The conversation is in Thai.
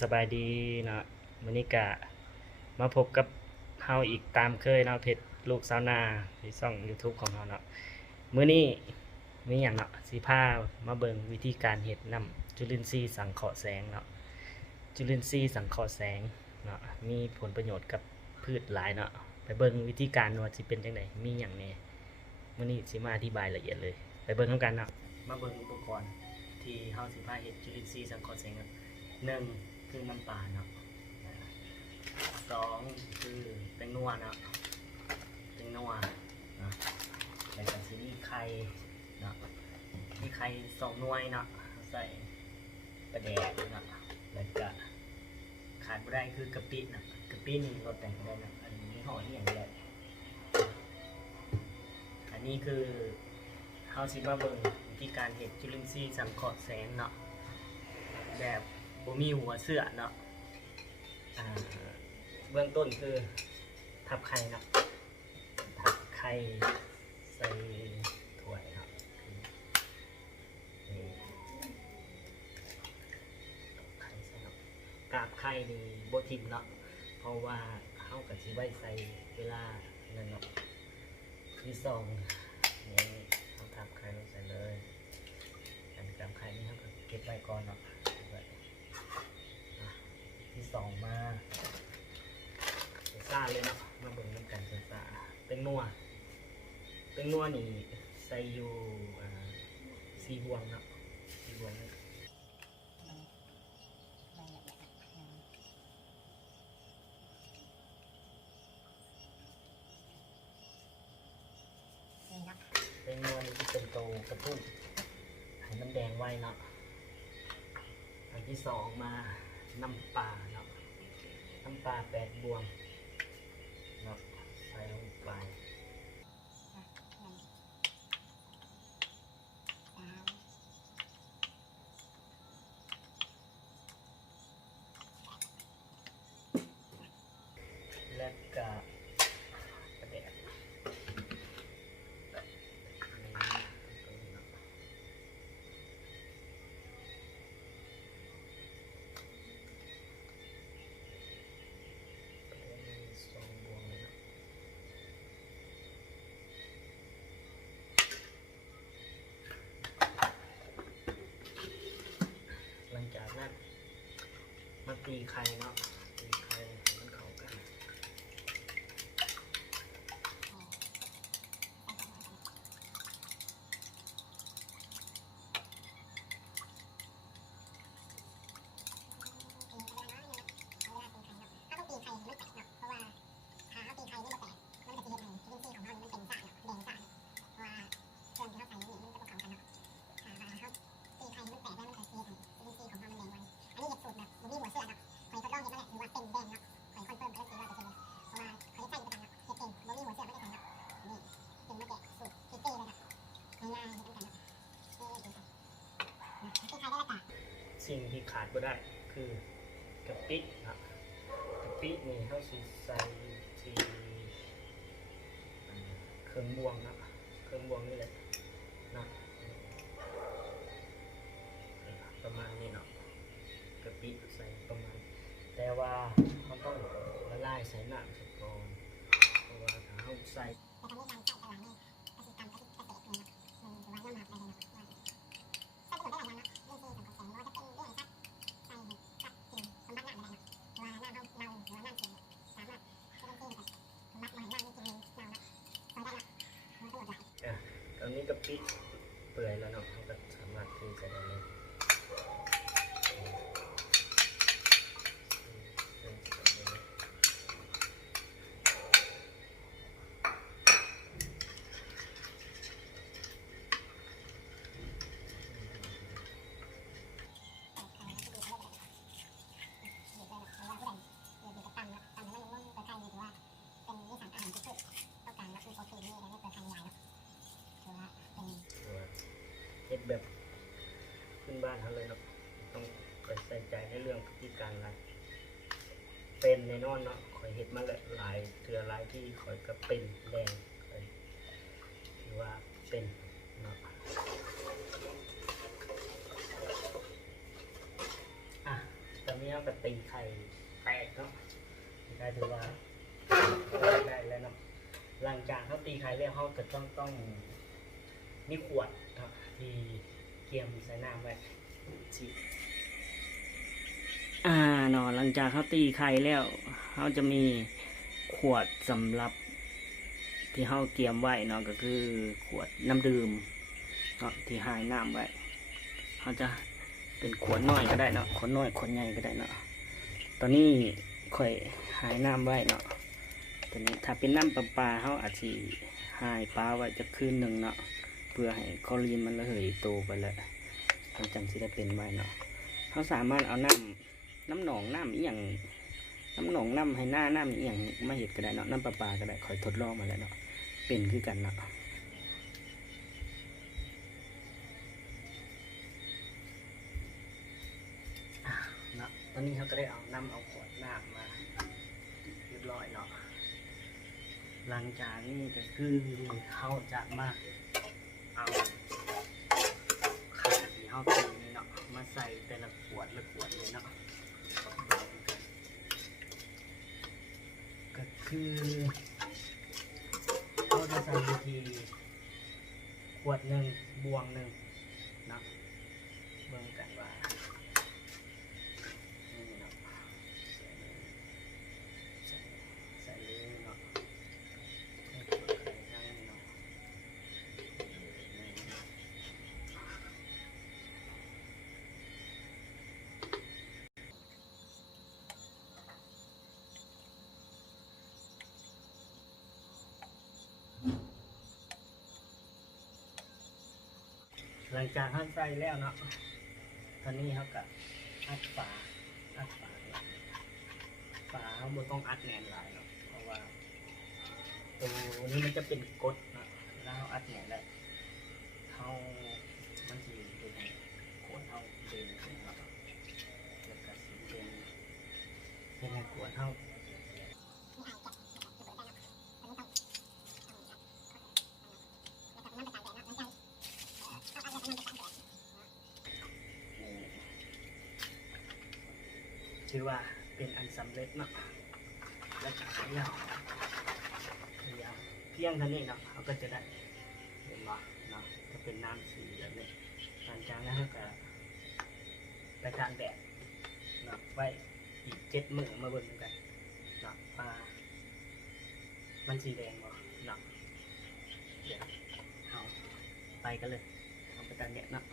สบายดีเนาะมื้อนี้ก็มาพบกับเฮาอีกตามเคยเนาะเพจลูกสาวนาที่ช่อง YouTube ของเฮาเนาะมื้อนี้มีหยังเนาะสิพามาเบิ่งวิธีการเฮ็ดน้ำจุลินทรีย์สังเคราะห์แสงเนาะจุลินทรีย์สังเคราะห์แสงเนาะมีผลประโยชน์กับพืชหลายเนาะไปเบิ่งวิธีการว่าสิเป็นจังได๋มีหยังแหน่มื้อนี้สิมาอธิบายละเอียดเลยไปเบิ่งนำกันเนาะมาเบิ่งอุปกรณ์ที่เฮาสิพาเฮ็ดจุลินทรีย์สังเคราะห์แสงเนาะ1คือน้ำปลาเนาะ2คือแป้งนัวเนาะแป้งนัวเนาะแล้วก็สิมีไข่เนาะมีไข่2หน่วยเนาะใส่ปลาแดกเนาะแล้วก็ขาดบ่ได้คือกะปิเนาะกะปินี่รสแต่งได้เนาะอันนี้ห่อนี่อย่างเดียวอันนี้คือเฮาสิมาเบิ่งวิธีการเฮ็ดจุลินทรีย์สังเคราะห์แสงเนาะแบบบ่มีหัวเสือเนาะเบื้องต้นคือทับไข่เนาะทับไข่ใส่ถ้วยเนาะไข่ใส่เนาะกาบไข่นี่บ่ทิ่มเนาะเพราะว่าเฮาก็สิไว้ใส่เวลานั่นเนาะที่สองนี่เฮาทับไข่ลงใส่เลยอันกาบไข่นี่เฮาก็เก็บไว้ก่อนเนาะที่สองมาซ่าเลยเนาะมาเบิ่งน้ำกันซ่าเป็นนัวนี่ใส่อยู่4บวงเนาะ4บวงนี่เป็นนัวนี่ที่เป็นโตกระตุ้นให้น้ำแดงไว้เนาะอันที่สองมาน้ำปลาเนาะน้ำปลา8บวงเนาะใส่ลงไปแล้วก็กระเดกหลังจากนั้นมาตีไข่เนาะตีไข่ให้มันเข้ากันสิ่งที่ขาดไม่ได้คือกะปินะกะปินี่เขาสิใส่ที่เครื่องบวงนะเครื่องบวงนี่แหละนะประมาณนี้เนาะกะปิใส่ประมาณแต่ว่าเขาต้องละลายใส่น้ำสักก่อนเพราะว่าถ้าเขาใส่ตอนนี้กะปิเปื่อยแล้วเนาะเขาก็สามารถที่จะได้เลยเฮ็ดแบบขึ้นบ้านเขาเลยเนาะต้องใส่ใจในเรื่องพิธีการอะไรเป็นในนอนเนาะคอยเฮ็ดมาหลายเทื่อหลายที่คอยก็เป็นแดงหรือว่าเป็นเนาะตอน นี้เราก็ตีไข่แตกเนาะได้ถือว่าได้แล้วเนาะหลังจากเขาตีไข่แล้วเขาก็ต้องมีขวดเนาะที่เกี่ยมใส่น้ำไว้ฉีดเนาะหลังจากเขาตีไข่แล้วเขาจะมีขวดสำหรับที่เขาเกี่ยมไว้เนาะก็คือขวดน้ำดื่มเนาะที่หายน้ำไว้เขาจะเป็นขวดน้อยก็ได้เนาะขวดน้อยขวดใหญ่ก็ได้เนาะตอนนี้ค่อยหายน้ำไว้เนาะตอนนี้ถ้าเป็นน้ำประปาเขาอาจจะหายปลาไว้จะคืนหนึ่งเนาะเพื่อให้คลอรีนมันระเหยโตไปแล้วมันจังที่ได้เป็นไว้เนาะเขาสามารถเอาน้ำหนองน้ำอีหยังน้ำหนองน้ำให้หน้าน้ำอีหยังมาเห็ดก็ได้เนาะน้ำประปาก็ได้คอยทดลองมาแล้วเนาะเป็นคือกันเนาะตอนนี้เขาก็ได้เอาขวดน้ำมาเรียบร้อยเนาะหลังจากนี้ก็คือเขาจะมาเอาขาที่เขาตีนี่เนาะมาใส่แต่ละขวดเลยเนาะก็คือเขาจะใส่วิธีขวดหนึ่งบวงหนึ่งเนาะเบิ่งกันว่าใส่เลยเนาะหลังจากเขาใส่แล้วเนาะตอนนี้เขาก็อัดฝาเขาไม่ต้องอัดแน่นหลายเนาะเพราะว่าตัวนี้มันจะเป็นกรดนะแล้วเขาอัดแน่นได้เขามันจะเป็นขวดเขาเป็นเนาะแล้วก็สีเป็นขวดเขาถือว่าเป็นอันสำเร็จเนาะและขายาวเพียงเท่านี้เนาะเขาก็จะได้เห็นว่าเนาะจะเป็นน้ำสีแบบนี้หลังจากนั้นก็ไปกลางแดดเนาะไว้อีก7 มื้อมาเบิ่งกันเนาะปลามันสีแดงบ่เนาะเดี๋ยวเอาไปกันเลยเอาไปกลางแดดเนาะ